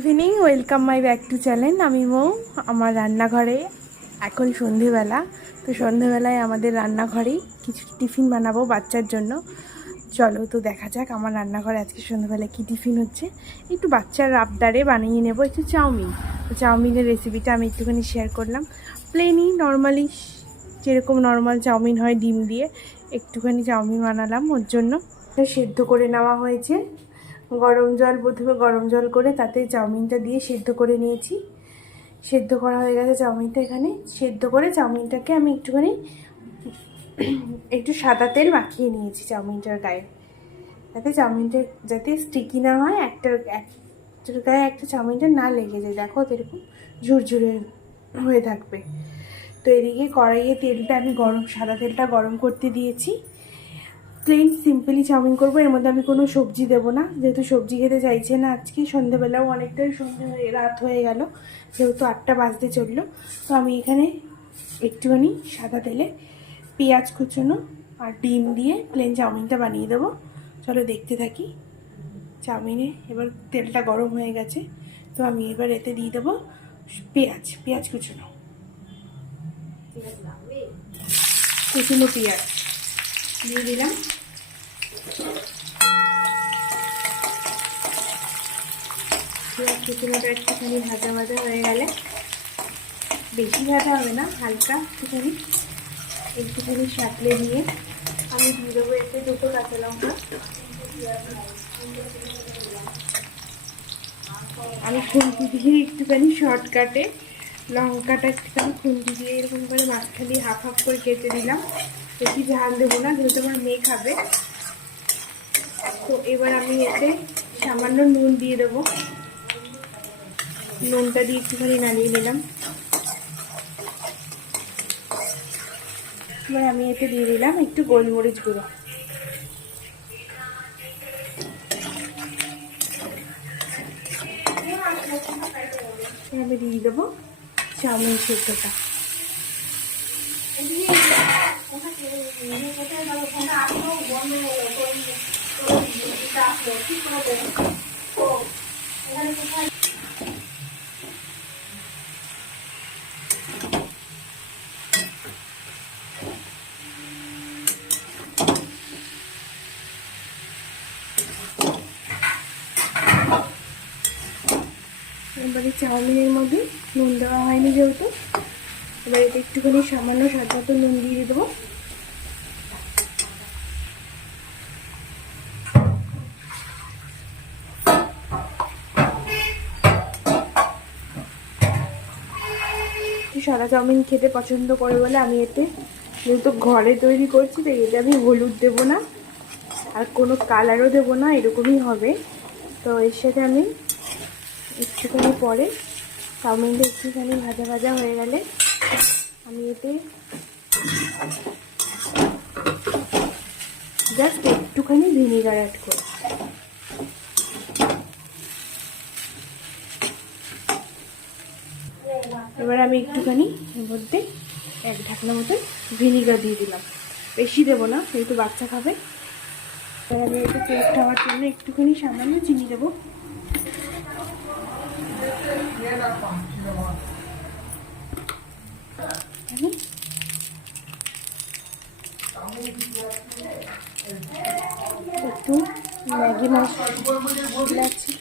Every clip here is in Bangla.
Evening, welcome my back to channel. আমি মৌ। আমার রান্নাঘরে এখন সন্ধেবেলা। তো সন্ধেবেলায় আমাদের রান্নাঘরেই কিছু টিফিন বানাবো বাচ্চার জন্য। চলো তো দেখা যাক আমার রান্নাঘরে আজকে সন্ধেবেলায় কী টিফিন হচ্ছে। একটু বাচ্চার আবদারে বানিয়ে নেব একটু চাউমিন। তো চাউমিনের রেসিপিটা আমি একটুখানি শেয়ার করলাম। প্লেনই নর্মালি যেরকম নর্মাল চাউমিন হয় ডিম দিয়ে একটুখানি চাউমিন বানালাম। ওর জন্য সেদ্ধ করে নেওয়া হয়েছে। প্রথমে গরম জল করে তাতে চাউমিনটা দিয়ে সেদ্ধ করে নিয়েছি। সেদ্ধ করা হয়ে গেছে চাউমিনটা। এখানে সেদ্ধ করে চাউমিনটাকে আমি একটু সাদা তেল মাখিয়ে নিয়েছি চাউমিনটার গায়ে, যাতে চাউমিনটা যাতে স্টিকি না হয়, একটার গায়ে একটা চাউমিনটা না লেগে যায়। দেখো এরকম ঝুরঝুরে হয়ে থাকবে। তো এদিকে কড়াইয়ে তেলটা আমি সাদা তেলটা গরম করতে দিয়েছি। প্লেন সিম্পলি চাউমিন করবো, এর মধ্যে আমি কোনো সবজি দেবো না, যেহেতু সবজি খেতে চাইছে না আজকে। সন্ধ্যেবেলাও অনেকটাই রাত হয়ে গেল, যেহেতু 8টা বাজতে চললো। তো আমি এখানে একটুখানি সাদা তেলে পেঁয়াজ কুচোনো আর ডিম দিয়ে প্লেন চাউমিনটা বানিয়ে দেবো। চলো দেখতে থাকি। চাউমিনে এবার তেলটা গরম হয়ে গেছে, তো আমি এবার এতে দিয়ে দেবো পেঁয়াজ কুচোনো পেঁয়াজ দিয়ে দিলাম। পেঁয়াজ কুচুনোটা একটুখানি ভাজা ভাজা হয়ে গেলে, বেশি ভাজা হবে না, হালকা একটুখানি সাঁতলে দিয়ে আমি দিয়ে দেবো এতে 2টো কাঁচা লঙ্কা। আমি খুন্তি দিয়ে একটুখানি শর্টকাটে লঙ্কাটা একটুখানি খুন্তি দিয়ে এরকম করে মাঝখানে হাফ হাফ করে কেটে দিলাম। বেশি ঝাল দেবো না, যেহেতু আমার মেয়ে খাবে। তো এবার আমি এতে সামান্য নুন দিয়ে দেবো। নুনটা দিয়ে একটুখানি নাড়িয়ে নিলাম। এবার আমি এতে দিয়ে দিলাম একটু গোলমরিচ গুঁড়ো। আমি দিয়ে দেবো চাউমিন সেদ্ধটা। এবারে চাউমিনের মধ্যে নুন দেওয়া হয়নি যেহেতু, এবার এতে একটুখানি সামান্য স্বাদ মতো নুন দিয়ে দেবো। সাদা চাউমিন খেতে পছন্দ করে বলে আমি এতে, যেহেতু ঘরে তৈরি করছি, তাই এতে আমি হলুদ দেবো না আর কোনো কালারও দেবো না, এরকমই হবে। তো এর সাথে আমি একটুখানি পরে চাউমিনটা একটুখানি ভাজা ভাজা হয়ে গেলে আমি এতে জাস্ট একটুখানি ভিনিগার অ্যাড করি। এবার আমি একটুখানি এর মধ্যে 1 ঢাকনা মতন ভিনিগার দিয়ে দিলাম, বেশি দেবো না যেহেতু বাচ্চা খাবে। এবার আমি একটু টেস্ট হওয়ার জন্য একটুখানি সামান্য চিনি দেবো। একটু ম্যাগি মশলা আছে,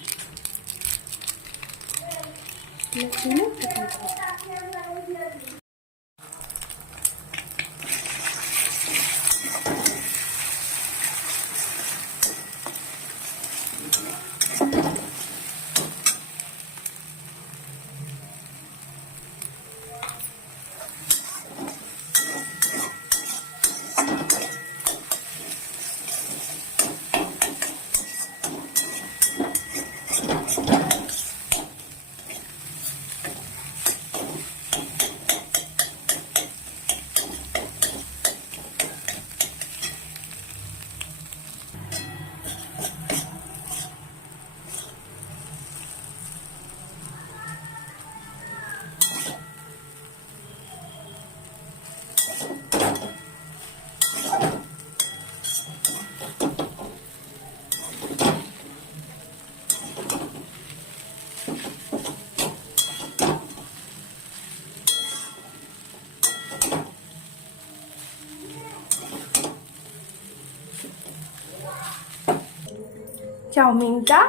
চাউমিনটা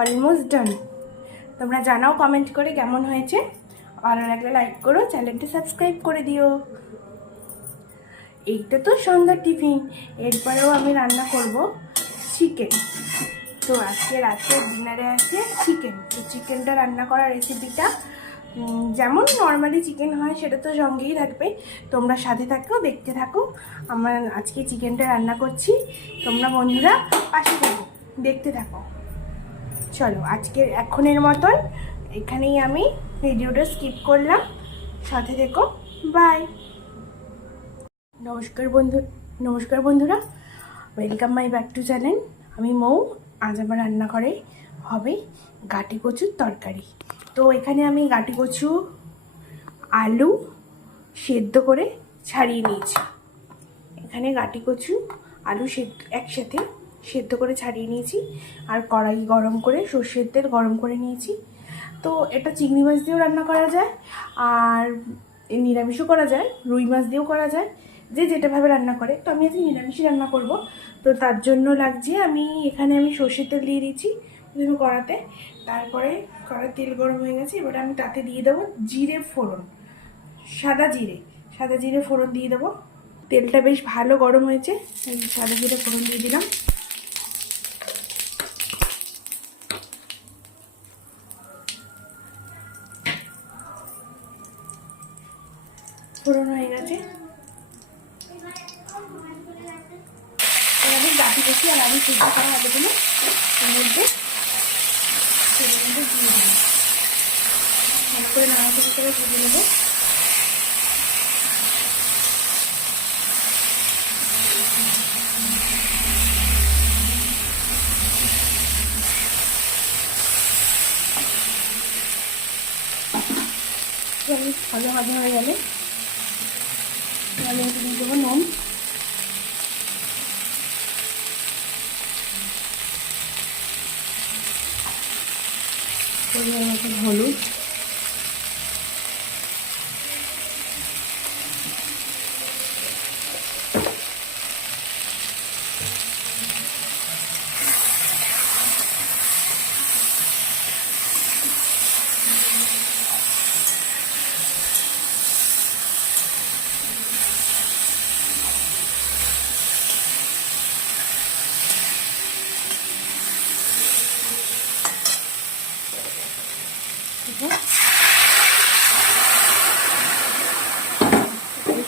অলমোস্ট ডান। তোমরা জানাও কমেন্ট করে কেমন হয়েছে। ভালো লাগলে লাইক করো, চ্যানেলটি সাবস্ক্রাইব করে দিও। এইটা তো সন্ধ্যার টিফিন। এরপরেও আমি রান্না করব চিকেন। তো আজকে রাতে ডিনারে আছে চিকেন। তো চিকেনটা রান্না করার রেসিপিটা যেমন নর্মালি চিকেন হয় সেটা তো সঙ্গেই থাকবে। তোমরা সাথে থাকো, দেখতে থাকো। আমার আজকে চিকেনটা রান্না করছি, তোমরা বন্ধুরা পাশে থাকো, দেখতে থাকো। চলো আজকের এখনের মতন এখানেই আমি ভিডিওটা স্কিপ করলাম। সাথে থেকো, বাই। নমস্কার বন্ধুরা, welcome my back to channel. আমি মৌ। আজ আমার রান্নাঘরে হবে গাটি কচুর তরকারি। তো এখানে আমি গাটি কচু, আলু সেদ্ধ করে ছাড়িয়ে নিয়েছি। এখানে গাটি কচু আলু একসাথে সেদ্ধ করে ছাড়িয়ে নিয়েছি। আর কড়াই গরম করে সর্ষের তেল গরম করে নিয়েছি। তো এটা চিংড়ি মাছ দিয়েও রান্না করা যায়, আর নিরামিষও করা যায়, রুই মাছ দিয়েও করা যায়, যে যেটাভাবে রান্না করে। তো আমি আজকে নিরামিষই রান্না করব। তো তার জন্য লাগছে এখানে আমি সর্ষের তেল দিয়ে দিয়েছি প্রথমে কড়াতে। তারপরে কড়ার তেল গরম হয়ে গেছে, এবারে আমি তাতে দিয়ে দেবো জিরে ফোড়ন, সাদা জিরে ফোড়ন দিয়ে দেবো। তেলটা বেশ ভালো গরম হয়েছে, সাদা জিরে ফোড়ন দিয়ে দিলাম। ফোড়ন হয়ে গেছে, এবার গাটি কচু আর আমি সেদ্ধ করা আলুগুলো এর মধ্যে দিয়ে দিলাম। ভালো করে নাড়াচাড়া করে ভেজে নেবো। ভালো ভাজা হয়ে গেলে তাহলে একটু দিয়ে দেবো নুন, পরিমাণ মতো হলুদ,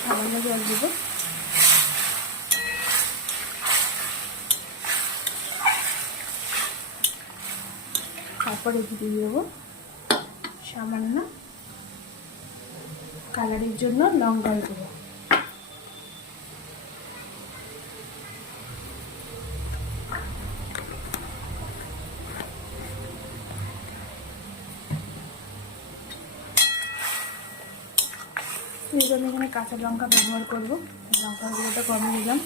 সামান্য জল দেবো। তারপরে দিয়ে দেবো সামান্য কালারের জন্য লঙ্কার গুঁড়ো। এই জন্য এখানে কাঁচা লঙ্কা ব্যবহার করবো, লঙ্কার গুঁড়োটা কমে দিলাম।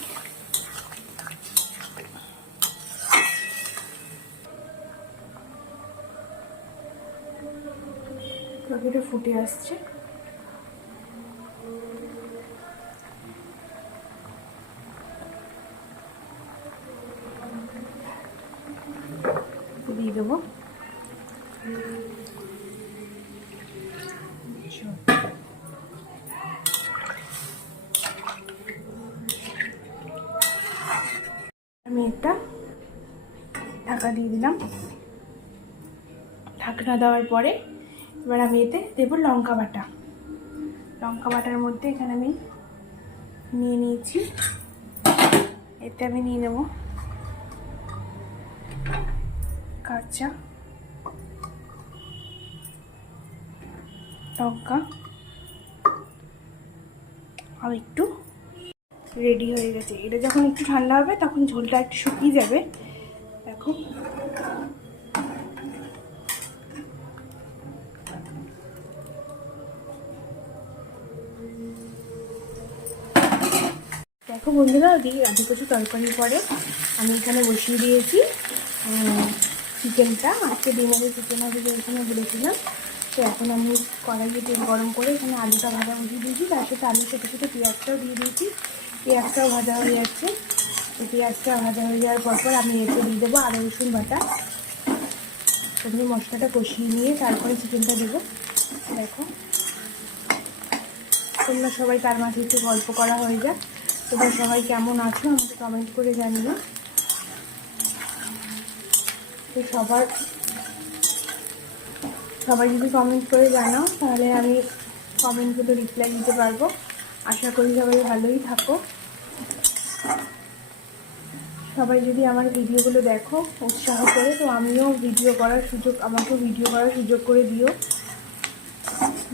তরকারিটা ফুটে আসছে, দিয়ে দেবো আমি একটা ঢাকা দিয়ে দিলাম। ঢাকনা দেওয়ার পরে এবার আমি এতে দেবো লঙ্কা বাটা। লঙ্কা বাটার মধ্যে এখানে আমি নিয়ে নিয়েছি, এতে আমি নিয়ে নেব কাঁচা লঙ্কা। আর একটু রেডি হয়ে গেছে। এটা যখন একটু ঠান্ডা হবে তখন ঝোলটা একটু শুকিয়ে যাবে। দেখো বন্ধুরা, গাটি কচু তরকারির পরে আমি এখানে বসিয়ে দিয়েছি চিকেনটা। আজকে ডিনারে চিকেন হবে যে এখানে বলেছিলাম। তো এখন আমি কড়াইয়ে তেল গরম করে এখানে আলুটা ভাজা বসিয়ে দিয়েছি। তার সাথে আলুর সাথে সাথে পেঁয়াজটাও দিয়ে দিয়েছি। পেঁয়াজটাও ভাজা হয়ে যাচ্ছে। পেঁয়াজটা ভাজা হয়ে যাওয়ার পর আমি এতে দিয়ে দেবো আদা রসুন বাটা। প্রথমে মশলাটা কষিয়ে নিয়ে তারপরে চিকেনটা দেবো। দেখো তোমরা সবাই তার মাঝে একটু গল্প করা হয়ে যাক। তোমরা সবাই কেমন আছো আমাকে কমেন্ট করে জানিও। তো সবাই যদি কমেন্ট করে জানাও তাহলে আমি কমেন্টগুলো রিপ্লাই দিতে পারবো। আশা করি সবাই ভালোই থাকো। সবাই যদি আমার ভিডিওগুলো দেখো উৎসাহ করে, তো আমাকেও ভিডিও করার সুযোগ করে দিও।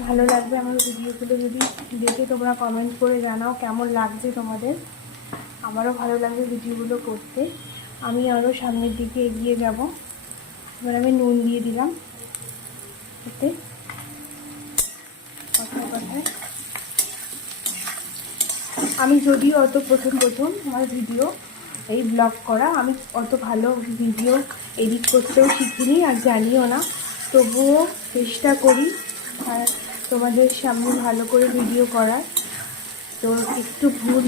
ভালো লাগবে আমার ভিডিওগুলো যদি দেখে তোমরা কমেন্ট করে জানাও কেমন লাগছে তোমাদের। আমারও ভালো লাগবে ভিডিওগুলো করতে। আমি আরও সামনের দিকে এগিয়ে যাব। এবার আমি নুন দিয়ে দিলাম এতে কথায়। আমি যদিও প্রথম আমার ভিডিও এই ব্লগ করা, আমি অত ভালো ভিডিও এডিট করতেও শিখিনি আর জানিও না, তবুও চেষ্টা করি আর তোমাদের সামনে ভালো করে ভিডিও করার। তো একটু ভুল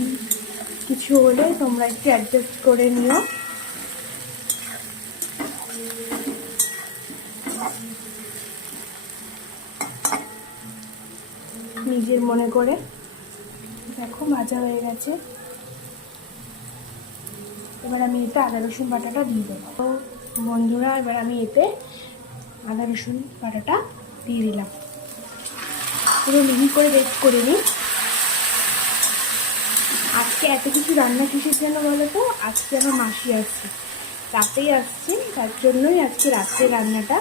কিছু হলে তোমরা একটু অ্যাডজাস্ট করে নিও। নিজের মনে করে। দেখো ভাজা হয়ে গেছে। এবার আমি এতে আদা রসুন বাটাটা দিয়ে দেবো। তো বন্ধুরা এবার আমি এতে আদা রসুন বাটাটা দিয়ে দিলাম। পুরো মিহি করে বেক করে নিই। আজকে এত কিছু রান্না কিসের জন্য বলো তো? আজকে আমার মাসি আসছে, রাতেই আসছে, তার জন্যই আজকে রাত্রে রান্নাটা।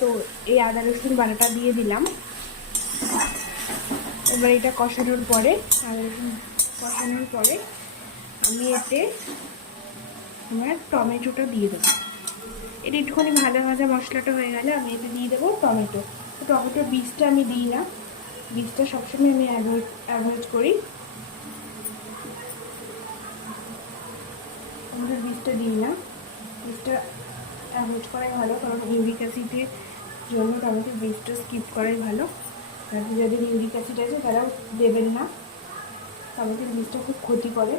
তো এই আদা রসুন বাটাটা দিয়ে দিলাম। এবার এটা কষানোর পরে আমি এতে আমার টমেটোটা দিয়ে দেবো। এটা একটুখানি ভাজা মশলাটা হয়ে গেলে আমি এতে দিয়ে দেবো টমেটো। তো টমেটোর বীজটা আমি দিই না, বীজটা সবসময় আমি অ্যাভয়েড করি। টমেটোর বীজটা দিই না, বীজটা অ্যাভয়েড করাই ভালো, কারণ ইউরিক অ্যাসিডের জন্য টমেটোর বীজটা স্কিপ করাই ভালো। যাদের ইউরিক অ্যাসিড আছে তারাও দেবেন না, টমেটোর বীজটা খুব ক্ষতি করে।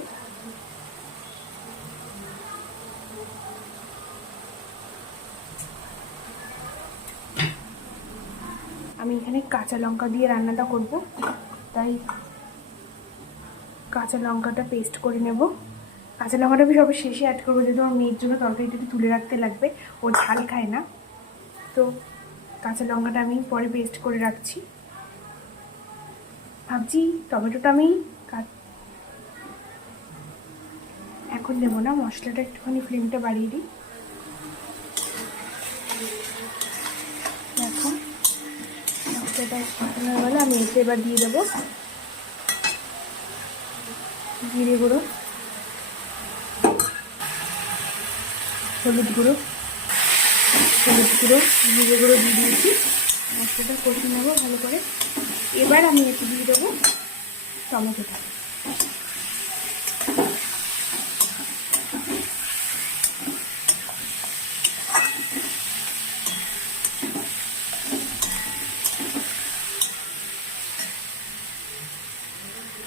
আমি এখানে কাঁচা লঙ্কা দিয়ে রান্নাটা করব, তাই কাঁচা লঙ্কাটা পেস্ট করে নেব। কাঁচা লঙ্কাটা আমি সবার শেষে অ্যাড করবো, যেহেতু আমার মেয়ের জন্য তরকারিটাকে তুলে রাখতে লাগবে, ও ঝাল খায় না। তো কাঁচা লঙ্কাটা আমি পরে পেস্ট করে রাখছি। ভাবছি টমেটোটা আমি এখন দেবো না, মশলাটা একটুখানি ফ্লেমটা বাড়িয়ে দিই। দেখো মশলাটা কষানো হয়ে গেলে আমি এতে এবার দিয়ে দেবো জিরে গুঁড়ো, হলুদ গুঁড়ো, জিরে গুঁড়ো দিয়ে দিয়েছি। মশলাটা কষিয়ে নেবো ভালো করে। এবার আমি এতে দিয়ে দেবো টমেটোটা।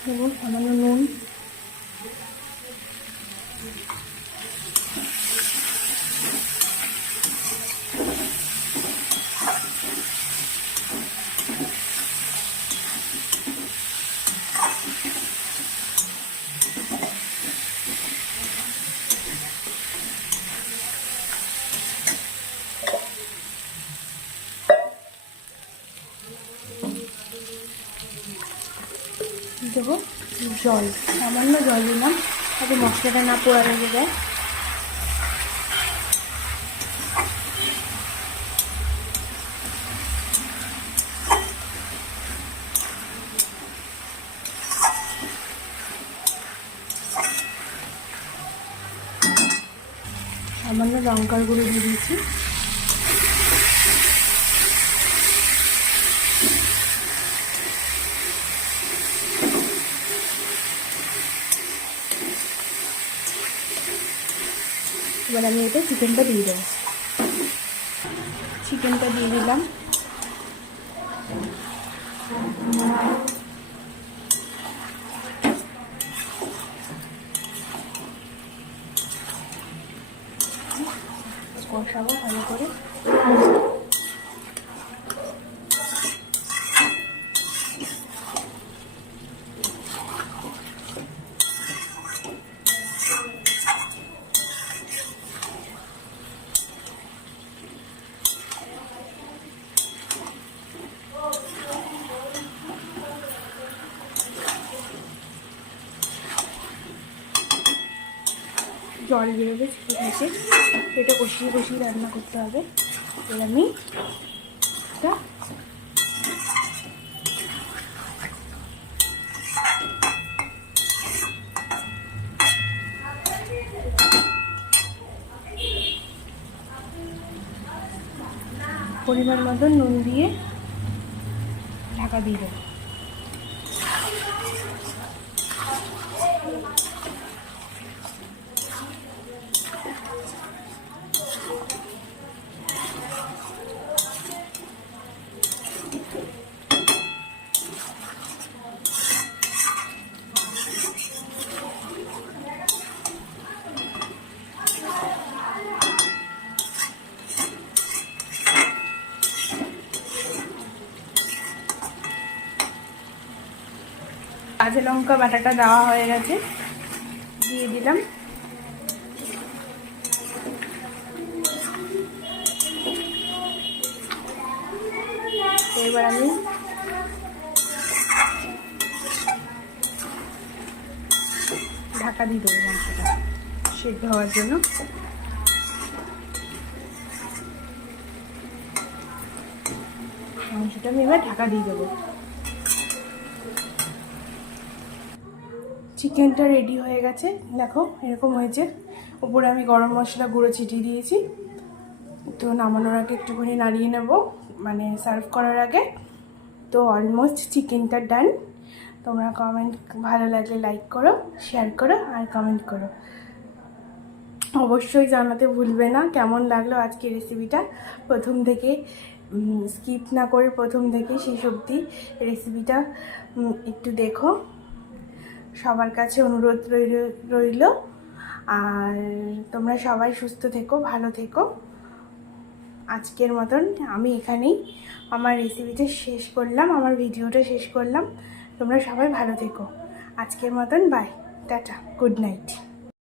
দেবো সামান্য নুন, দেবো জল, সামান্য জল দিলাম যাতে মশলাটা না পোড়া লেগে যায়। সামান্য লঙ্কার গুঁড়ো দিয়ে দিয়েছি। এবার আমি এতে চিকেনটা দিয়ে দেবো। চিকেনটা দিয়ে দিলাম। কষাবো ভালো করে। জল বেরোবে ছেঁকে থেকে, এটা কষিয়ে কষিয়ে রান্না করতে হবে। এবার আমি এটা পরিমাণ মতো নুন দিয়ে ঢাকা দিয়ে দেবো। কাঁচা লঙ্কা বাটাটা দেওয়া হয়ে গেছে, দিয়ে দিলাম। এবার আমি ঢাকা দিয়ে দেবো মাংসটা সেদ্ধ হওয়ার জন্য। মাংসটা আমি এবার ঢাকা দিয়ে দেবো। চিকেনটা রেডি হয়ে গেছে, দেখো এরকম হয়েছে। উপরে আমি গরম মশলা গুঁড়ো ছিটিয়ে দিয়েছি। তো নামানোর আগে একটুখানি নাড়িয়ে নেব, মানে সার্ভ করার আগে। তো অলমোস্ট চিকেনটা ডান। তোমরা কমেন্ট ভালো লাগলে লাইক করো, শেয়ার করো আর কমেন্ট করো। অবশ্যই জানাতে ভুলবে না কেমন লাগলো আজকে রেসিপিটা। প্রথম থেকে স্কিপ না করে প্রথম থেকে শেষ অবধি রেসিপিটা একটু দেখো। সবার কাছে অনুরোধ রইল। আর তোমরা সবাই সুস্থ থেকো, ভালো থেকো। আজকের মতন আমি এখানেই আমার রেসিপিটা শেষ করলাম, আমার ভিডিওটা শেষ করলাম। তোমরা সবাই ভালো থেকো। আজকের মতন বাই, টাটা, গুড নাইট।